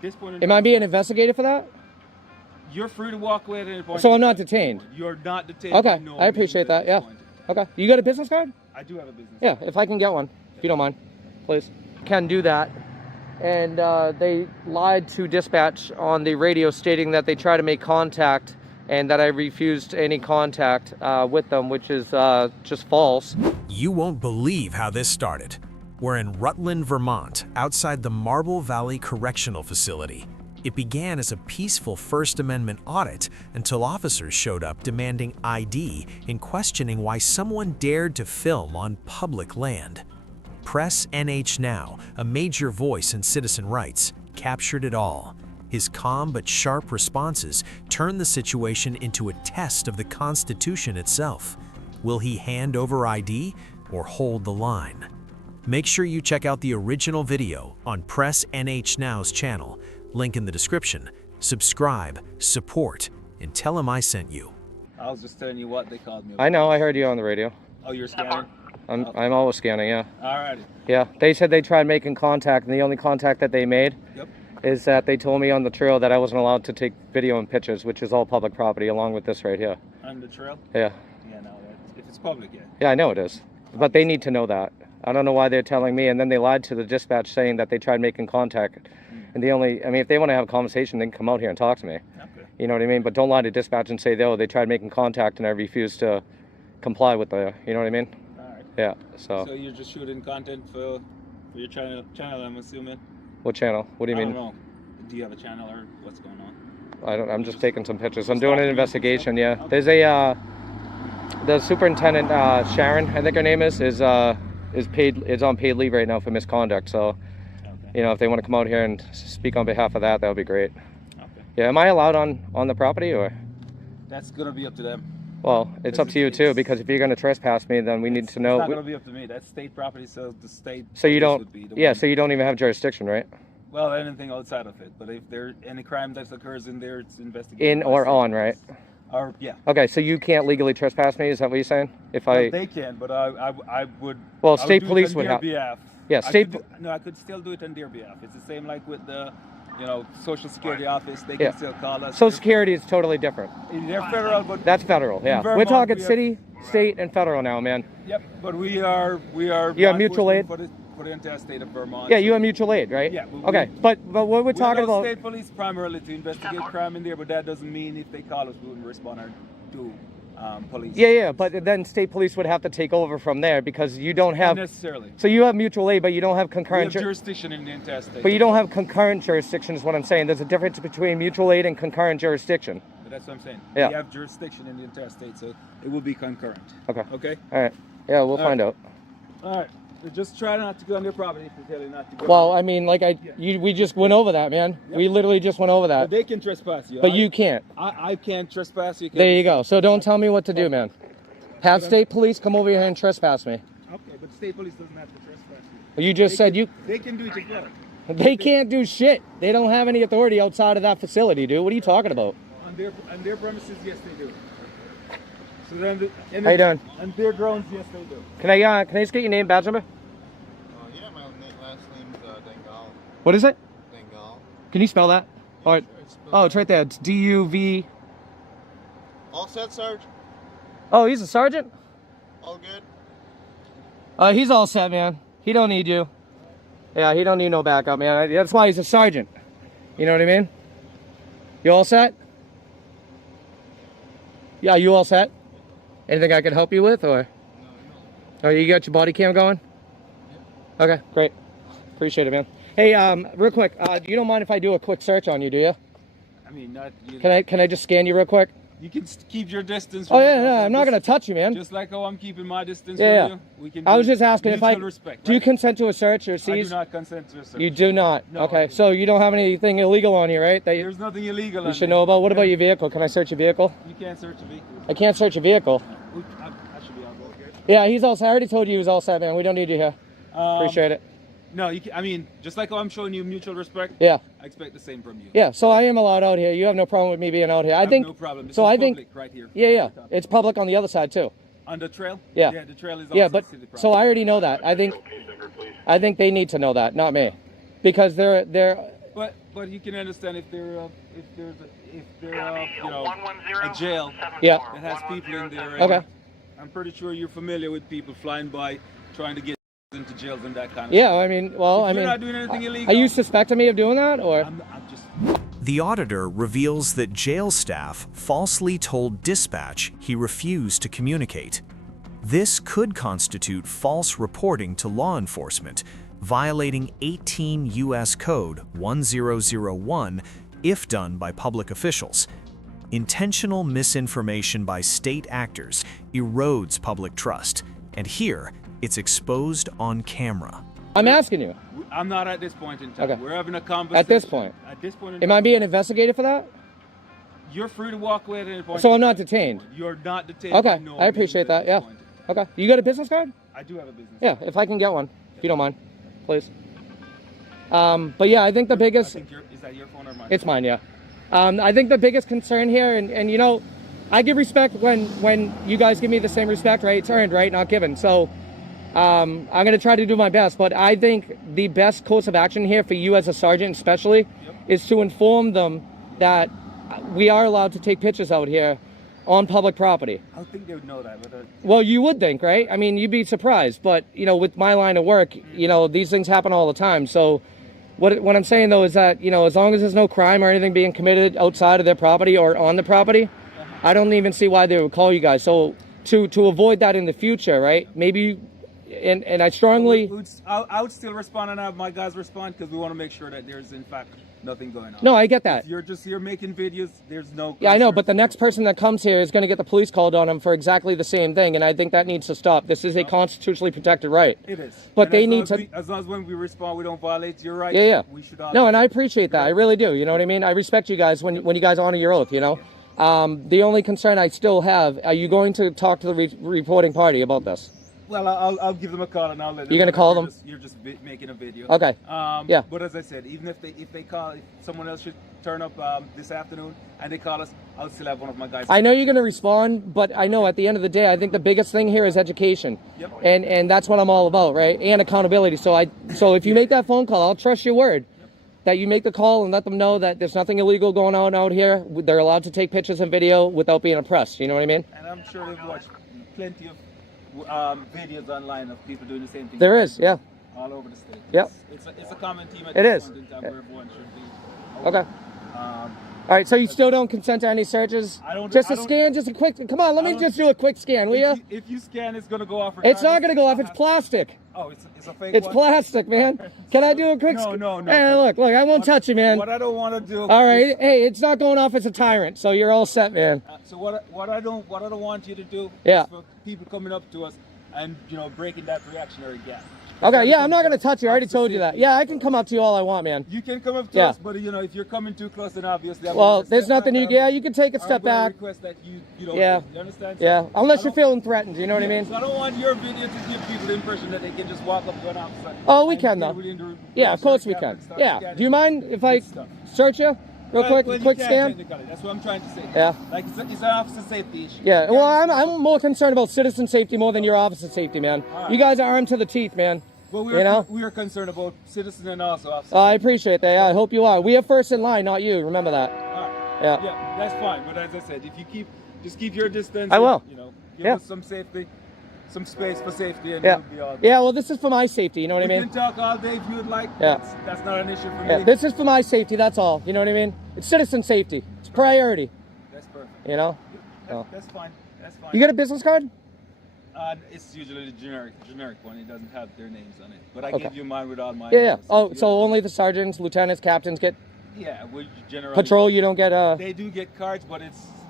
At this point in Am I being investigated for that? You're free to walk away at any point. So I'm not detained? You're not detained. Okay, I appreciate that, yeah. Okay, you got a business card? I do have a business card. Yeah, if I can get one, if you don't mind, please. Can do that. And they lied to dispatch on the radio stating that they tried to make contact and that I refused any contact with them, which is just false. You won't believe how this started. We're in Rutland, Vermont, outside the Marble Valley Correctional Facility. It began as a peaceful First Amendment audit until officers showed up demanding ID and questioning why someone dared to film on public land. Press NH Now, a major voice in citizen rights, captured it all. His calm but sharp responses turned the situation into a test of the Constitution itself. Will he hand over ID or hold the line? Make sure you check out the original video on Press NH Now's channel. Link in the description. Subscribe, support, and tell him I sent you. I was just telling you what they called me. I know, I heard you on the radio. Oh, you're scanning? I'm always scanning, yeah. Alrighty. Yeah, they said they tried making contact, and the only contact that they made is that they told me on the trail that I wasn't allowed to take video and pictures, which is all public property, along with this right here. On the trail? Yeah. Yeah, no, if it's public, yeah. Yeah, I know it is. But they need to know that. I don't know why they're telling me, and then they lied to the dispatch saying that they tried making contact. And I mean, if they want to have a conversation, they can come out here and talk to me. Okay. You know what I mean? But don't lie to dispatch and say, oh, they tried making contact and I refused to comply with the, you know what I mean? All right. Yeah, So you're just shooting content for your channel, I'm assuming? What channel? What do you mean? I don't know. Do you have a channel or what's going on? I'm just taking some pictures. I'm doing an investigation, yeah. Okay. There's a, the superintendent, Sharon, I think her name is on paid leave right now for misconduct, so... You know, if they want to come out here and speak on behalf of that, that would be great. Okay. Yeah, am I allowed on the property, or? That's going to be up to them. Well, it's up to you too, because if you're going to trespass me, then we need to know. It's not going to be up to me. That's state property, so the state. So you don't. Yeah, so you don't even have jurisdiction, right? Well, anything outside of it, but if there any crime that occurs in there, it's investigated. In or on, right? Or yeah. Okay, so you can't legally trespass me. Is that what you're saying? Well, they can, but I would. Well, state police would have. Yeah, I could still do it on their behalf. It's the same like with the, Social Security office. They can still call us. Social Security is totally different. They're federal, but that's federal. Yeah, Vermont, we're talking city, state, and federal now, man. Yep, but we are. You have mutual aid for the entire state of Vermont. Yeah, you have mutual aid, right? Yeah. Okay, but what we're talking about. State police primarily to investigate crime in there, but that doesn't mean if they call us, we wouldn't respond or do. Police. Yeah, but then state police would have to take over from there because you don't have... Not necessarily. So you have mutual aid, but you don't have concurrent... We have jurisdiction in the entire state. But you don't have concurrent jurisdiction is what I'm saying. There's a difference between mutual aid and concurrent jurisdiction. But that's what I'm saying. Yeah. We have jurisdiction in the entire state, so it will be concurrent. Okay. Okay? All right. Yeah, we'll find out. All right. Just try not to go on their property if they tell you not to go. Well, I mean, like we just went over that, man. Yep. We literally just went over that. But they can trespass you. But you can't. I can't trespass you. There you go. So don't tell me what to do, man. Have state police come over here and trespass me. Okay, but state police doesn't have to trespass you. Well, you just said you... They can do it as well. They can't do shit. They don't have any authority outside of that facility, dude. What are you talking about? On their premises, yes, they do. So then how you doing? On their grounds, yes, they do. Can I just get your name, badge number? Yeah, my last name's Dengal. What is it? Dengal. Can you spell that? Yeah, Oh, it's right there. It's D-U-V... All set, Sarge? Oh, he's a sergeant? All good? He's all set, man. He don't need you. Yeah, he don't need no backup, man. That's why he's a sergeant. You know what I mean? You all set? Yeah, you all set? Anything I can help you with, or? No. Oh, you got your body cam going? Yeah. Okay, great. Appreciate it, man. Hey, real quick, you don't mind if I do a quick search on you, do you? I mean, not... Can I just scan you real quick? You can keep your distance. Oh yeah, I'm not gonna touch you, man. Just like how I'm keeping my distance from you. We can I was just asking if respect, do you consent to a search or seize? I do not consent to a search. You do not. No, okay, so you don't have anything illegal on you, right? There's nothing illegal. You should know about. What about your vehicle? Can I search your vehicle? You can't search a vehicle. I can't search your vehicle. I should be on board here. Yeah, he's all set. I already told you he was all set, man. We don't need you here. Appreciate it. No, I mean, just like how I'm showing you mutual respect. Yeah. I expect the same from you. Yeah, so I am allowed out here. You have no problem with me being out here. I think no problem. This so. is I public think right here. Yeah. It's public on the other side too. On the trail. Yeah. Yeah, the trail is. Also but city property. so I already know that. I think they need to know that, not me, because they're But you can understand if they're you know, a jail Yeah. that has people in there. And Okay. I'm pretty sure you're familiar with people flying by trying to get into jails and that kind of Yeah, stuff. I mean, well, If I you're mean, not doing anything illegal. are you suspecting me of doing that, or? I'm just. The auditor reveals that jail staff falsely told dispatch he refused to communicate. This could constitute false reporting to law enforcement, violating 18 U.S. Code 1001 if done by public officials. Intentional misinformation by state actors erodes public trust, and here it's exposed on camera. I'm asking you. I'm not at this point in time. Okay. We're having a conversation. At this point. At this point in Am time, I being investigated for that? You're free to walk away at any point. So I'm not detained. You're not detained. Okay, No I appreciate means at that. Yeah. this point in time. Okay. You got a business card? I do have a business. Yeah, if I can get one, if you don't mind, please. But yeah, I think the biggest. Is that your phone or mine? It's mine, yeah. I think the biggest concern here, and you know, I give respect when you guys give me the same respect, right? It's earned, right? Not given. So I'm going to try to do my best. But I think the best course of action here for you as a sergeant especially is to inform them that we are allowed to take pictures out here on public property. I think they would know that. But Well, you would think, right? I mean, you'd be surprised. But, you know, with my line of work, you know, these things happen all the time. So what I'm saying, though, is that, you know, as long as there's no crime or anything being committed outside of their property or on the property, I don't even see why they would call you guys. So to avoid that in the future, right? Maybe, and I strongly... I would still respond and have my guys respond because we want to make sure that there's, in fact, nothing going on. No, I get that. If you're just here making videos, there's no... Yeah, I know, but the next person that comes here is going to get the police called on them for exactly the same thing, and I think that needs to stop. This is a constitutionally protected right. It is. But And they as need long to... as as long as when we respond, we don't violate your rights. Yeah, yeah. We should all... No, and I appreciate that. I really do. You know what I mean? I respect you guys when you guys honor your oath, you know? The only concern I still have, are you going to talk to the reporting party about this? Well, I'll give them a call and I'll let them. You're gonna know call that them? You're just making a video. Okay. Yeah. But as I said, even if they call, if someone else should turn up this afternoon and they call us, I'll still have one of my guys. I know you're going to respond, but I know at the end of the day, I think the biggest thing here is education. Yep. And that's what I'm all about, right? And accountability. So if you make that phone call, I'll trust your word. That you make the call and let them know that there's nothing illegal going on out here. They're allowed to take pictures and video without being oppressed. You know what I mean? And I'm sure they've watched plenty of videos online of people doing the same thing. There is, yeah. All over the state. Yep. It's a common theme at It this is. point in time where everyone should be. Okay. All right, so you still don't consent to any searches? I don't- Just I a don't- scan, just a quick. Come on, let me just do a quick scan, will you? If you scan, it's gonna go off. It's not going to go off. It's plastic. Oh, it's a fake It's one? plastic, man. Can I do a quick? No. Hey, look, I won't touch you, man. What I don't want to do. All right, hey, it's not going off as a tyrant, so you're all set, man. So what I don't want you to do. Yeah. Is for people coming up to us and breaking that reactionary gap. Okay, yeah, I'm not going to touch you. I already told you that. Yeah, I can come up to you all I want, man. You can come up to Yeah. us, but if you're coming too close, then obviously. Well, there's nothing you. Yeah, you can take a step back. Request that you don't. Yeah. You understand? Yeah, So unless I you're don't- feeling threatened. You know what I mean? So I don't want your video to give people the impression that they can just walk up to an officer. Oh, we and can get though. within the Yeah, of course we gap can. and start Yeah. scanning. Do you mind if I Good stuff. search you real quick? Well, A quick you can scan? technically. That's what I'm trying to say. Yeah. Like it's an officer safety issue. Yeah. You Well, can't I'm more concerned about citizen safety more than your officer safety, man. All right. You guys are armed to the teeth, man. Well, You know? we are concerned about citizens and also officers. I appreciate that. Yeah, I hope you are. We are first in line, not you. Remember that. All right. Yeah. Yeah, that's fine. But as I said, if you just keep your distance. I will. Give Yeah. us some safety, some space for safety, and Yeah. we'll be all good. Yeah. Well, this is for my safety. You know what We I mean? can talk all day if you would like. Yeah. That's not an issue for Yeah. me. This is for my safety. That's all. You know what I mean? It's citizen safety. It's priority. That's perfect. You know? That's fine. That's fine. You got a business card? It's usually the generic one. It doesn't have their names on it. But I Okay. give you mine with all my. Yeah. Yeah. info, Oh, you so know. only the sergeants, lieutenants, captains get Yeah, we generally. patrol. You don't get They do get cards, but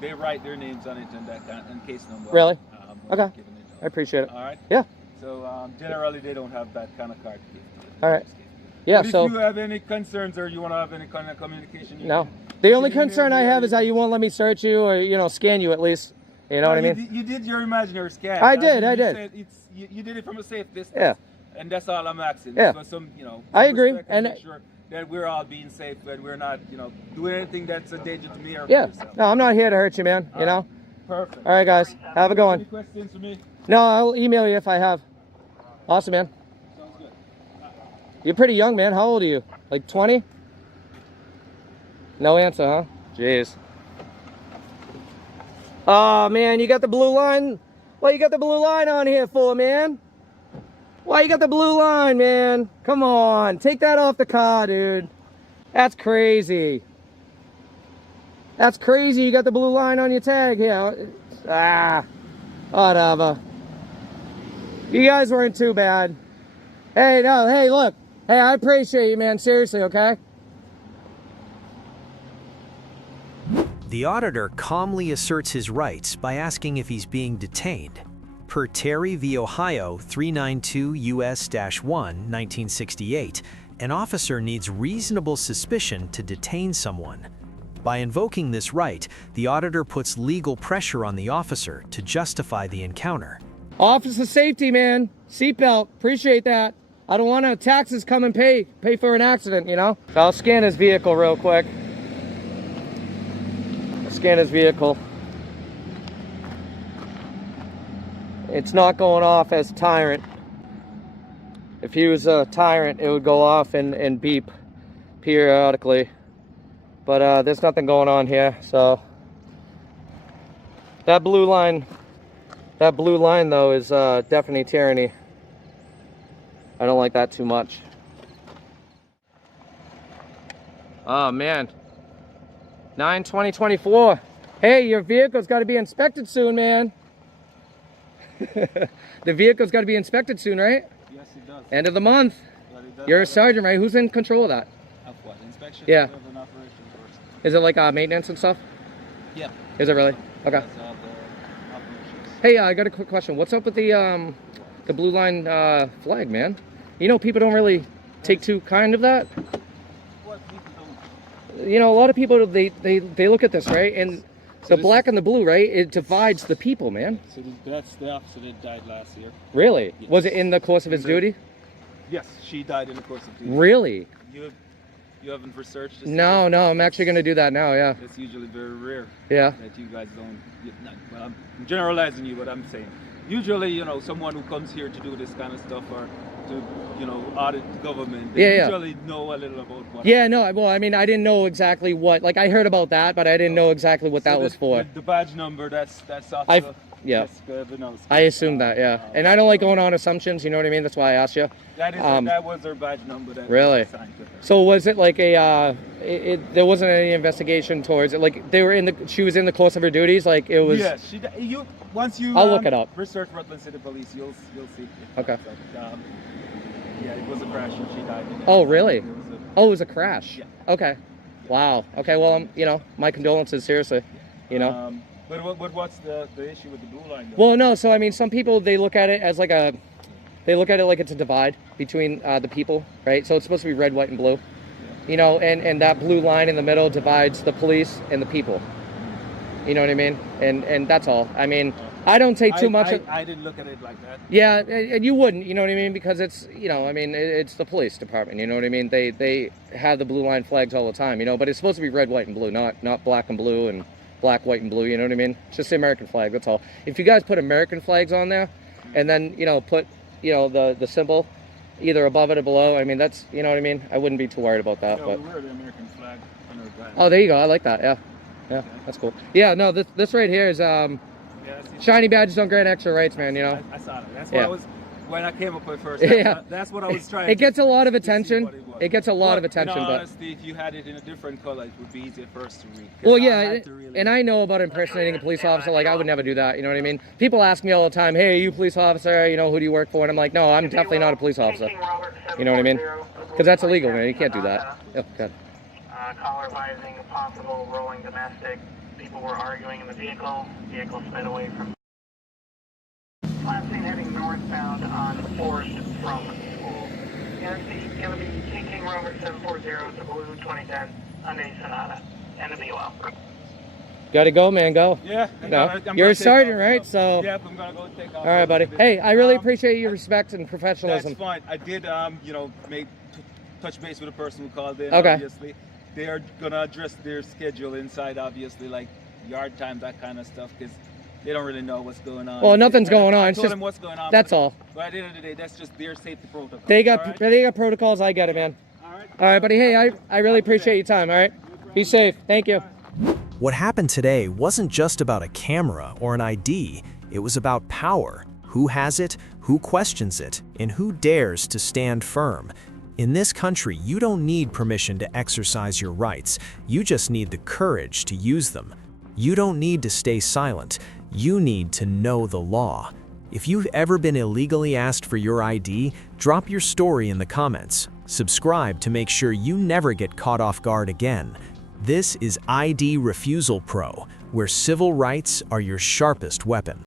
they write their names on it and that kind and case number. Really? when Okay. giving it. I appreciate it. All right. Yeah. So generally they don't have that kind of card to give. All right. Yeah. But So if you have any concerns or you want to have any kind of communication, you no. can- The only you can concern email I me have or is that you won't let me search you or scan you at least. You know what I mean? You did your imaginary scan. I did, I you did. said you did it from a safe distance. Yeah. And that's all I'm asking. Yeah. For some, I some agree, respect and- make sure that we're all being safe and we're not, doing anything that's a danger to me or Yeah. for yourself. No, I'm not here to hurt you, man. You know? Perfect. All right, guys. Have a good Any one. questions for me? No, I'll email you if I have. Awesome, man. Sounds good. You're pretty young, man. How old are you? Like 20? No answer, huh? Jeez. Oh man, you got the blue line? What you got the blue line on here for, man? Why you got the blue line, man? Come on, take that off the car, dude. That's crazy. That's crazy, you got the blue line on your tag here. Ah, whatever. You guys weren't too bad. Hey, no, hey, look. Hey, I appreciate you, man, seriously, okay? The auditor calmly asserts his rights by asking if he's being detained. Per Terry v. Ohio 392 U.S.-1, 1968, an officer needs reasonable suspicion to detain someone. By invoking this right, the auditor puts legal pressure on the officer to justify the encounter. Officer safety, man. Seatbelt. Appreciate that. I don't want to taxes come and pay for an accident, you know? So I'll scan his vehicle real quick. Scan his vehicle. It's not going off as Tyrant. If he was a Tyrant, it would go off and beep periodically. But there's nothing going on here, so that blue line though is definitely Tyranny. I don't like that too much. Oh man. 9/20/24. Hey, your vehicle's got to be inspected soon, man. The vehicle's got to be inspected soon, right? Yes, it does. End of the month. You're a sergeant, right? Who's in control of that? Of what? Inspection? Yeah. Of an operation first. Is it like maintenance and stuff? Yeah. Is it really? Okay. That's all the operations. Hey, I got a quick question. What's up with the blue line flag, man? You know, people don't really take too kind of that. What people don't. You know, a lot of people they look at this, right? And the black and the blue, right? It divides the people, man. So that's the officer that died last year. Really? Yes. Was it in the course of his duty? Yes, she died in the course of duty. Really? You haven't researched this? No, I'm actually going to do that now, yeah. It's usually very rare. Yeah. That you guys don't. Well, I'm generalizing you, but I'm saying. Usually, you know, someone who comes here to do this kind of stuff or to, you know, audit the government, they usually know a little about what. Yeah, no, well, I mean, I didn't know exactly what, like, I heard about that, but I didn't know exactly what that was for. The badge number, that's officer. Yeah. I assumed that, yeah. And I don't like going on assumptions, you know what I mean? That's why I asked you. That was her badge number. That really? Was assigned to her. So was it like a, there wasn't any investigation towards it? Like they were she was in the course of her duties? Like it was? Yeah, once you I'll look it up. Research Rutland City Police, you'll see. Okay. Yeah, it was a crash and she died. Oh, really? It was a crash? Yeah. Okay. Wow. Okay, well, you know, my condolences, seriously. You know? But what's the issue with the blue line, though? Well, no, so I mean, some people, they look at it as like they look at it like it's a divide between the people, right? So it's supposed to be red, white, and blue. Yeah. You know, and that blue line in the middle divides the police and the people. You know what I mean? And that's all. I mean, I don't take too much. I didn't look at it like that. Yeah, and you wouldn't, you know what I mean? Because it's, you know, I mean, it's the police department, you know what I mean? They have the blue line flags all the time, you know, but it's supposed to be red, white, and blue, not black and blue and black, white, and blue, you know what I mean? It's just the American flag, that's all. If you guys put American flags on there, and then, you know, put, you know, the symbol either above it or below, I mean, that's, you know what I mean? I wouldn't be too worried about that. Yeah, but we wear the American flag on our badge. Oh, there you go, I like that, yeah. Yeah, that's cool. Yeah, no, this right here is, shiny badges don't grant extra rights, man, you know? I saw that. That's what I was, when I came up with first, that's what I was trying It gets a lot of attention. It gets a lot of but attention, in all but honesty, if you had it in a different color, it would be easier for us to read. Well, yeah, and I know about impersonating a police officer. Like, I would never do that. You know what I mean? People ask me all the time, "Hey, are you a police officer? You know, who do you work for?" And I'm like, "No, I'm definitely not a police officer." You know what I mean? Because that's illegal, man. You can't do that. Oh, God. Caller advising possible rolling domestic. People were arguing in the vehicle. Vehicle sped away from. Last seen heading northbound on Forest from school. Interstate going to be King Robert 740 to Blue 2010 Hyundai Sonata. And to be well. Gotta go, man. Go. Yeah. You're a sergeant, right? So. Yeah, I'm gonna go take off. All right, buddy. Hey, I really appreciate your respect and professionalism. That's fine. I did, you know, touch base with the person who called in. Okay. Obviously, they are gonna address their schedule inside. Obviously, like yard time, that kind of stuff, because they don't really know what's going on. Well, nothing's going on. I It's told just them what's going on. that's all. But at the end of the day, that's just their safety protocol. They got protocols. I get it, man. All right. All right, buddy. Hey, I really appreciate your time. All right. Be safe. Thank you. What happened today wasn't just about a camera or an ID, it was about power. Who has it, who questions it, and who dares to stand firm. In this country, you don't need permission to exercise your rights, you just need the courage to use them. You don't need to stay silent, you need to know the law. If you've ever been illegally asked for your ID, drop your story in the comments. Subscribe to make sure you never get caught off guard again. This is ID Refusal Pro, where civil rights are your sharpest weapon.